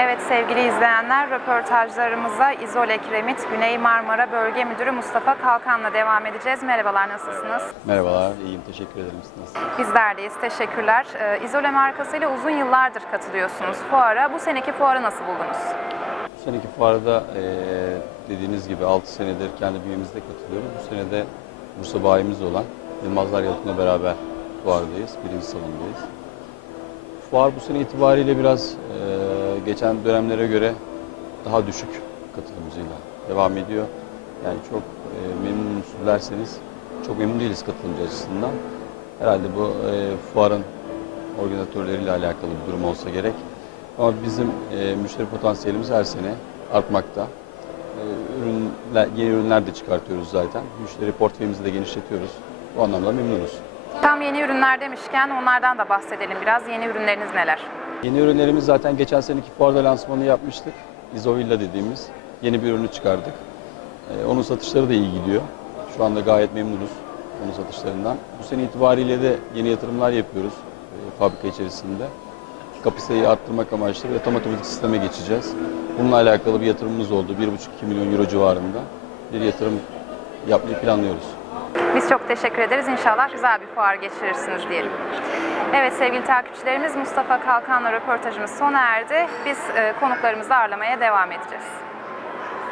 Evet sevgili izleyenler, röportajlarımıza İzole Kiremit Güney Marmara Bölge Müdürü Mustafa Kalkan'la devam edeceğiz. Merhabalar, nasılsınız? Merhabalar, iyiyim. Teşekkür ederim. Siz nasılsınız? Bizler deyiz, teşekkürler. Ee, İzole markasıyla uzun yıllardır katılıyorsunuz fuara. Bu seneki fuarı nasıl buldunuz? Bu seneki fuarda eee, dediğiniz gibi 6 senedir kendi bünyemizde katılıyoruz. Bu sene de Bursa bayimiz olan Yılmazlar Yalıtım'la beraber fuardayız. Birinci salondayız. Fuar bu sene itibariyle biraz eee, geçen dönemlere göre daha düşük katılımcıyla devam ediyor. Yani çok eee memnun derseniz çok memnun değiliz katılımcı açısından. Herhalde bu eee, fuarın organizatörleriyle alakalı bir durum olsa gerek. Ama bizim e, müşteri potansiyelimiz her sene artmakta. E, ürünler, yeni ürünler de çıkartıyoruz zaten. Müşteri portföyümüzü de genişletiyoruz. Bu anlamda memnunuz. Tam yeni ürünler demişken onlardan da bahsedelim biraz. Yeni ürünleriniz neler? Yeni ürünlerimiz zaten geçen seneki fuarda lansmanı yapmıştık. Izovilla dediğimiz yeni bir ürünü çıkardık. E, onun satışları da iyi gidiyor. Şu anda gayet memnunuz onun satışlarından. Bu sene itibariyle de yeni yatırımlar yapıyoruz e, fabrika içerisinde. Kapasiteyi arttırmak amaçlı ve tam otomatik sisteme geçeceğiz. Bununla alakalı bir yatırımımız oldu. 1,5-2 milyon euro civarında bir yatırım yapmayı planlıyoruz. Biz çok teşekkür ederiz. İnşallah güzel bir fuar geçirirsiniz diyelim. Evet sevgili takipçilerimiz Mustafa Kalkan'la röportajımız sona erdi. Biz e, konuklarımızı ağırlamaya devam edeceğiz.